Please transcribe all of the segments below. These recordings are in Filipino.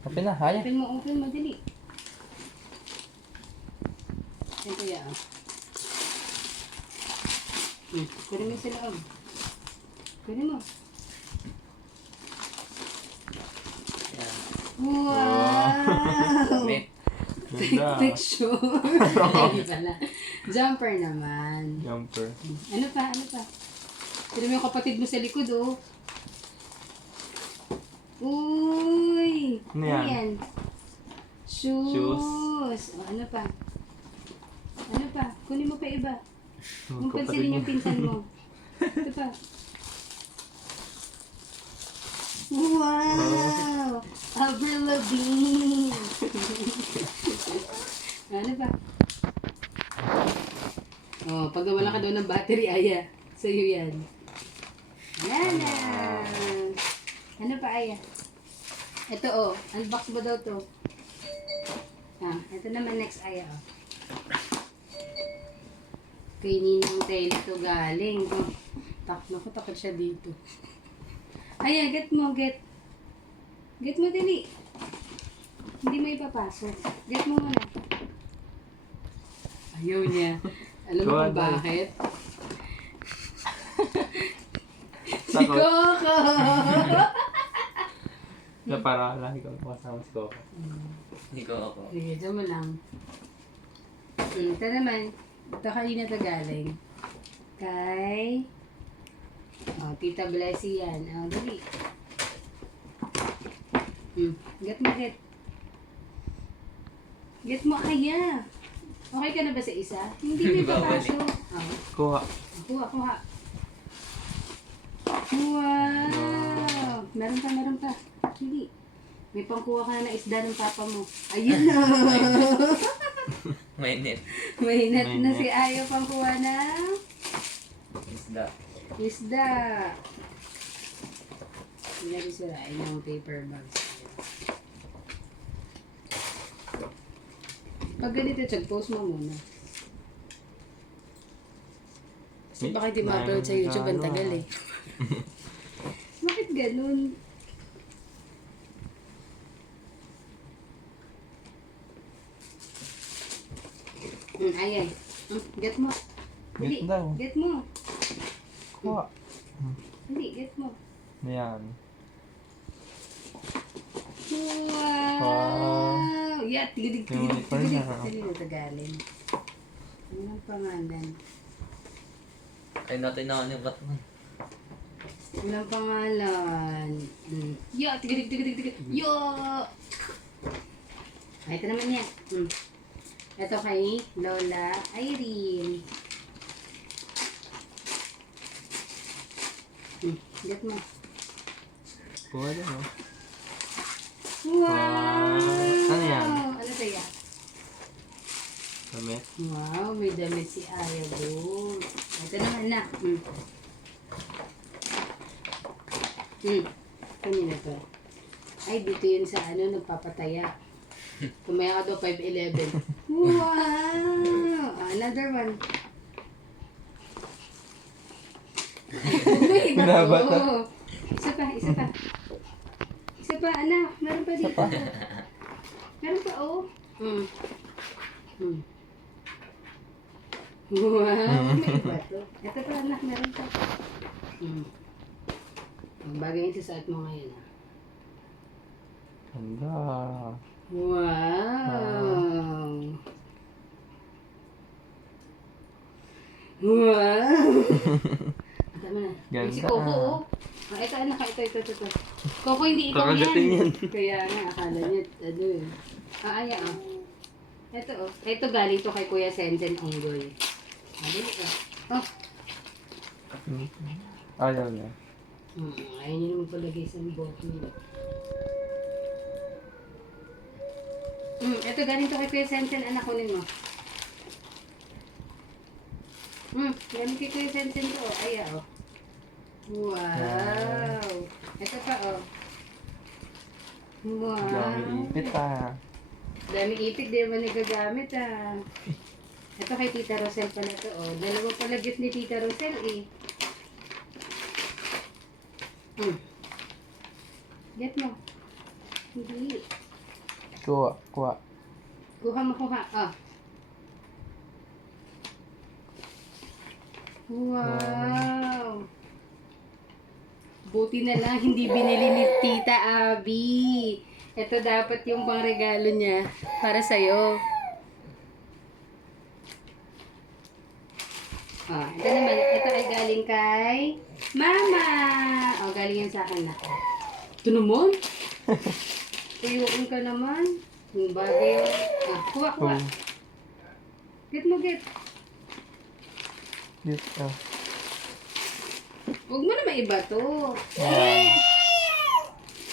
Open na, haya. Open mo, dali. Yan kuya. Kunin mo sa loob. Kunin mo. Yan. Wow! Wait. Ganda. Picture. Hindi pala. Jumper naman. Jumper. Ano pa? Tira mo yung kapatid mo sa likod, oh. Uy! Ano yan? Shoes. O, ano pa? Kunin mo pa iba. Huwag pansinin yung pinsan mo. Ito pa. Wow! Avril Lavigne! Ano ba? Oh, pag nawala ka daw ng battery, Aya. Sa'yo yan. Yan na! Ano pa, Aya? Ito, oh. Unbox mo daw to. Ito naman next, Aya, oh. Kay Ninong Taylor to galing. Oh. Takot siya dito. Aya, get mo, get. Get mo, dali. Hindi mo ipapasok. Get mo muna. Ayaw niya. Alam mo kung bakit? Si Coco! Na para lagi ko kasama si Coco. Hindi ko ako. Sige, dyan mo lang. Ito naman. Ito kanina to galing. Kay... Oh, Tita Blessy yan. Oh, dali. Get mo, get. Get mo, Aya. Okay ka na ba sa isa? Hindi may papasok. Oh. Kuha. Kuha. Wow! Meron pa. Hindi. May pangkuha ka na ng isda ng papa mo. Ayun na! Mainit. Mainit na si Aya pangkuha na Isda. Hindi natin sirain ng paper bags. Pag ganito, post mo muna. Kasi baka di ma-upload sa YouTube, ang tagal eh. Bakit ganun? Ayan. Get mo. Get daw. Get mo. Kuha. Hindi, get mo. Ayan. Wow! Yeah, tigidig. Yung pa rin na. Sino yung Tagalog? Ano ang pangalan? Kaya natin na yung Batman. Ano ang pangalan? Yeah, tigidig. Yo! Ito naman yan. Ito kay Lola Irene. Get mo. Kuha din, oh. Wow! Ano yan? Ano ba yan? Damit. Wow, may damit si Aya doon. Ito naman na. Kanina to. Ay, dito yun sa nagpapataya. Kumaya ka daw 5'11". Wow! Another one. Uy, Pinaba bato. to. Isa pa, anak. Meron pa dito. Meron pa, oh. Wow, may iba to. Ito pa, anak. Meron pa. Ang bagay yung susuot mo ngayon, ah. Ganda. Wow! Wow! Tama na. Ganda. Si Coco, oh. Ito, anak. Ito. Coco, hindi ikaw Kakagating yan. Kaya nga, akala niya, eh. Aya, oh. Ito, oh. Ito galing to kay Kuya Sensen Onggoy. Dali, oh. Oh. Ayaw niya. Ayaw niya naman palagay sa buhok niya. Ito galing to kay Kuya Sensen, anak, kunin mo. Galing kay Kuya Sensen to, oh. Aya, oh. Wow! Ito pa, oh. Wow! Dami ipit, ah. Dami ipit, di naman nagagamit, ah. Ito kay Tita Rosel pala to, oh. Dalawa pala gift ni Tita Rosel, eh. Get mo. Hindi. Kuha, kuha. Kuha mo, kuha. Oh. Wow! Buti na lang hindi binili ni Tita Abby. Ito dapat yung pangregalo niya para sa'yo. Oh, ito naman. Ito ay galing kay Mama. Oh, galing yan sa akin na. Ito naman. Tuyuin ka naman. Yung bagay yung... Ah, kuha, kuha. Get mo, get. Yes, ah. Huwag mo naman iba to. Yan.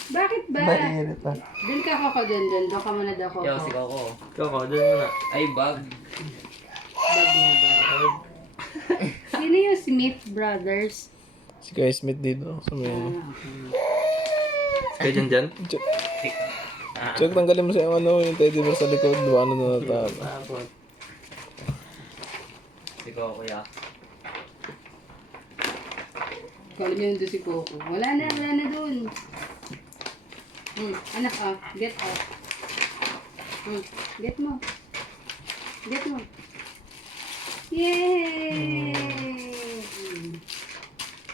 Bakit ba? Mainit ah. Doon ka ako doon. Doon ka muna daw, Yo, si Coco. Coco. Coco, dun muna. Ay, bag. Bag na bag. Sino yung Smith Brothers? Si Kuya Smith dito. Sa may ano. Kaya dyan. Check, tanggalin mo sa yung ano, yung teddy bear sa likod. Diba ano na natalo? Tapos. Si Coco, ya. Kala niyo nandun si Coco. Wala na dun. Anak, get out. Get mo. Get mo. Yay!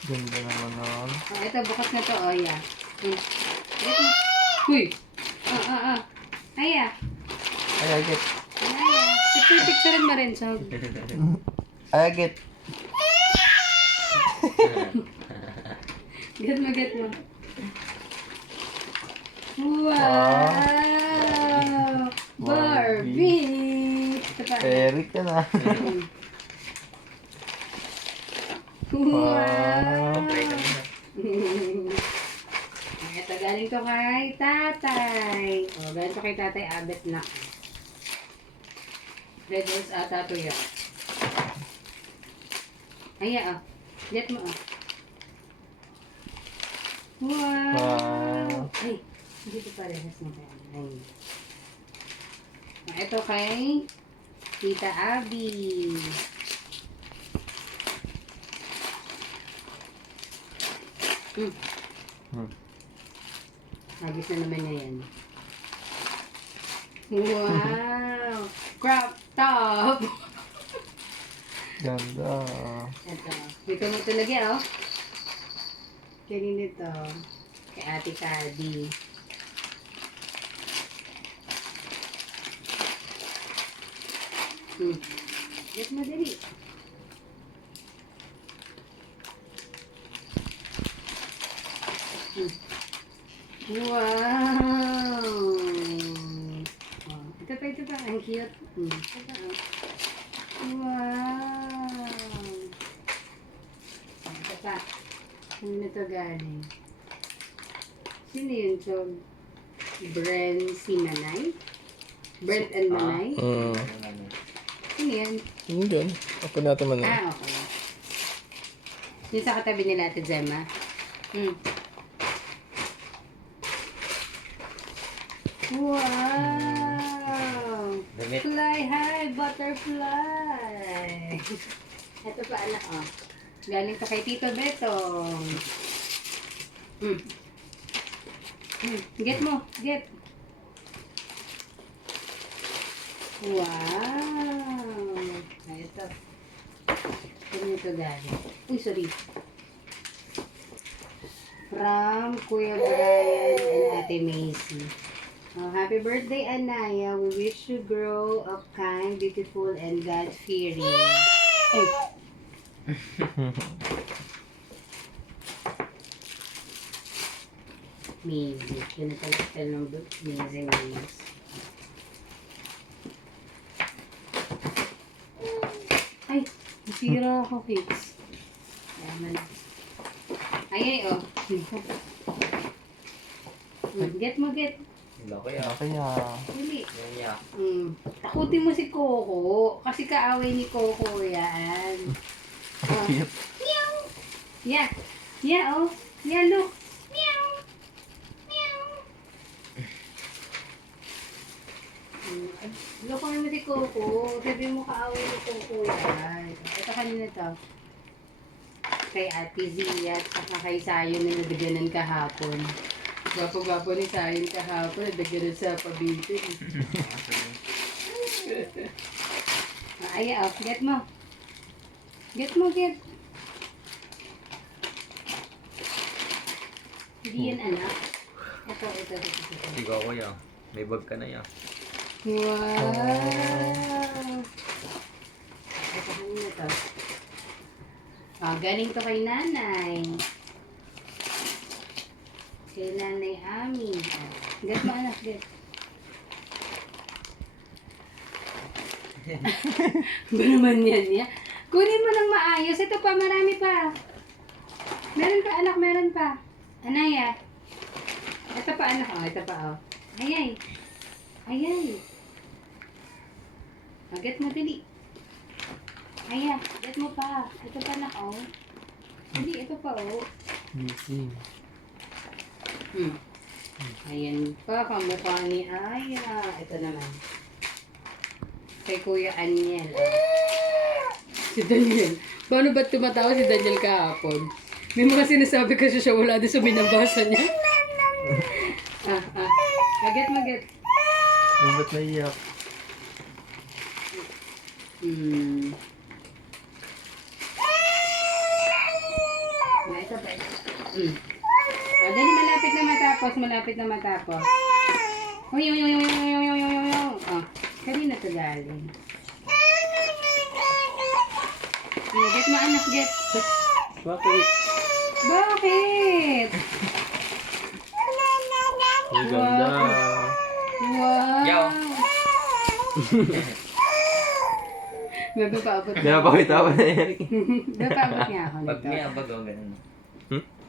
Ganda naman nun. Oh, ito, bukas na to, oh, yeah. Get mo. Huy! Aya. Ay, agit. Aya. Picture-picturein mo rin, Sog. Ay, agit. Get mo. Wow! Barbie! Ito pa. Eric ka na. Wow! Try kami na. Ito, galing to kay tatay. O, galing to kay tatay Abet na. Red Horse ata to yun. Aya, get mo, Wow! Wow. Ay, dito parehas na tayo. Ay. Ito kay Tita Abby. Agis na naman niya yan. Wow! Crop top! Ganda. Ito. Dito mo talaga, Kanino to? Kay Ate Cardi. Get mo dali. Wow! Oh, ito pa. Ang cute. Ito pa, Wow! Ito pa. Ano to galing? Sino yun, Chog? Brent si Manay? Brent and Manay? Sino yan? Yun dyan. Ako natin man. Okay. Yung sa katabi nila, Ate Gemma? Wow! Damit. Fly high, butterfly! Ito pa, anak, Galing to kay Tito Betong. Get mo, get. Wow! Ay, ito. Ito galing. Uy, sorry. From Kuya Brian and Ate Macy. Oh, happy birthday, Anaya. We wish you grow up kind, beautiful, and God-fearing. Ay. Amazing. Yan na talaga ng book. Amazing. Ay, nasira ako, kids. Ayan. Ay, Get mo, get. Laki ah. Kaya. Dili. Yan ya. Takutin mo si Coco. Kasi kaaway ni Coco yan. Cute. Meow. Yeah. Yeah, Yeah, look. Meow. Meow. Loko naman si Coco. Sabi mo kaaway ni Coco yan. Ito kanina to. Kay Ate Zia at saka kay Sayo na nabigyanan kahapon. Gwapo-gwapo ni Sayon kahapon. Nagdagdagan sa pabinti. Aya, oh. Get mo. Get mo, get. Hindi yan anak. Ito. Ikaw ko yan. May bag ka na yan. Wow! Ito na to. Galing to kay nanay. Kay nanay Ami. Get mo anak, get. Ba naman yan niya? Kunin mo ng maayos. Ito pa, marami pa. Meron pa anak, meron pa. Anaya. Ito pa anak, oh. Ito pa, oh. Ayan. Ayan. Get mo, dali. Ayan, get mo pa. Ito pa na, oh. Dali, ito pa, oh. Missing. Ayan pa, kamukha ni Aya. Ito naman. Kay Kuya Aniel. Si Daniel. Paano ba't tumatawa si Daniel kahapon? May mga sinasabi kasi siya wala din sa binabasa niya. Maget, maget. Ba't naiyak? Ito pa. Dali, malapit na matapos. Uy. Kanina to galing. Get mo anak, get. Bakit? Bakit? Ang ganda. Wow. Yaw. Bebe, paabot niya. Pinapakita pa na Eric. Bebe, paabot niya ako Pag nito. may abag o ganun.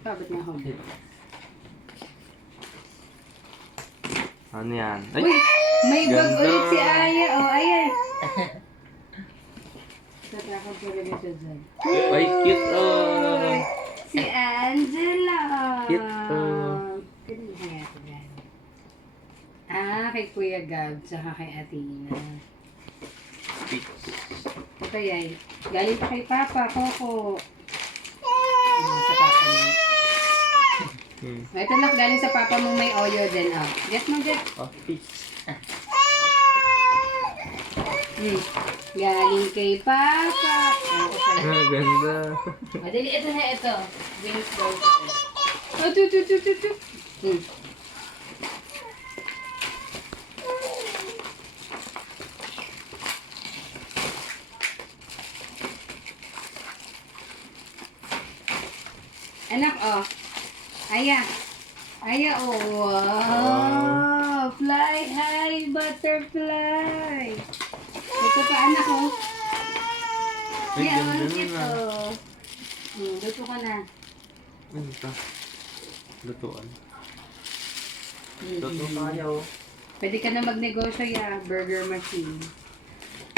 Paabot niya ako nito. Ano yan? Uy, may bag Ganda. ulit si Aya. Oh, ayan. Tatakot ko rin siya dyan. Ay, cute oh. Si Angela. Cute oh. Kanina kaya ito yan. Kay Kuya Gab, tsaka kay Athena. Ito yan. Galing pa kay Papa, Coco. Sa Papa mo. Ito na, galing sa Papa mo may Oyo din. Oh. Get mo, get. Oh, peace. Galing kay Papa. Ah, ganda. Madali, ito na ito. Wings daw ito. Oh, tu. Anak, oh. Aya, oh. Wow. Fly high, butterfly. Ito pa, anak, oh. Ay, Yan, ganda ito. na. Luto ka na. Ano ito? Lutuan. Totoo kayo. Pwede ka na magnegosyo ya, burger machine.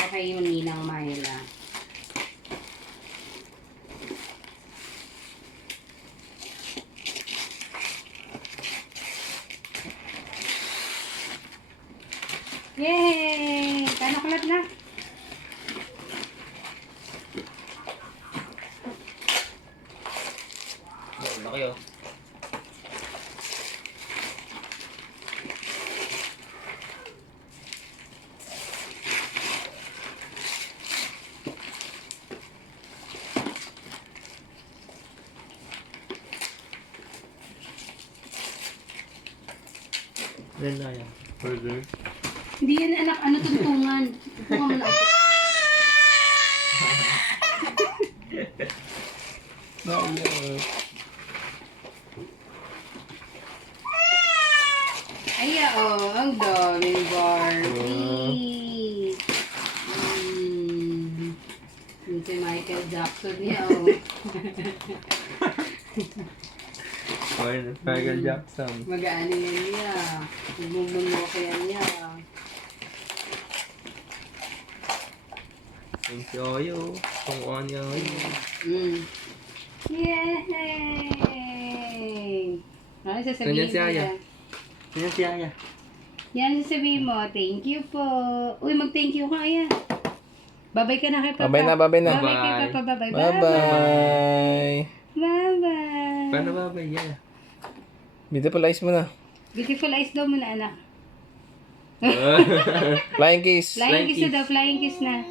Okay yung Ninang Myla. Yay! Kano kalat na? Laki oh. Ganda yan. Burger. Hindi yan anak, ano tuntungan. Tuntungan mo na ako. Aya, oh, ang daming Barbie. Yung si Michael Jackson niya, oh. Or Michael Jackson. Mag-aano yan niya. Bumubuno kaya niya. Thank you, Oyo. Kung ano yun. Yay! Ano sasabihin Ganyan si Aya. niya? Yan si Aya. Yan sasabihin mo, thank you po. Uy, mag-thank you ka, Aya. Babay ka na kay Papa. Babay na. Babay kay Bye. Papa, babay. Bye-bye. Bye-bye. Paano ba ba? Yeah. Beautiful eyes mo na. Beautiful eyes daw muna, anak. Flying kiss. Flying kiss na daw, flying kiss na.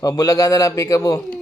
O, bulaga na lang, peekaboo.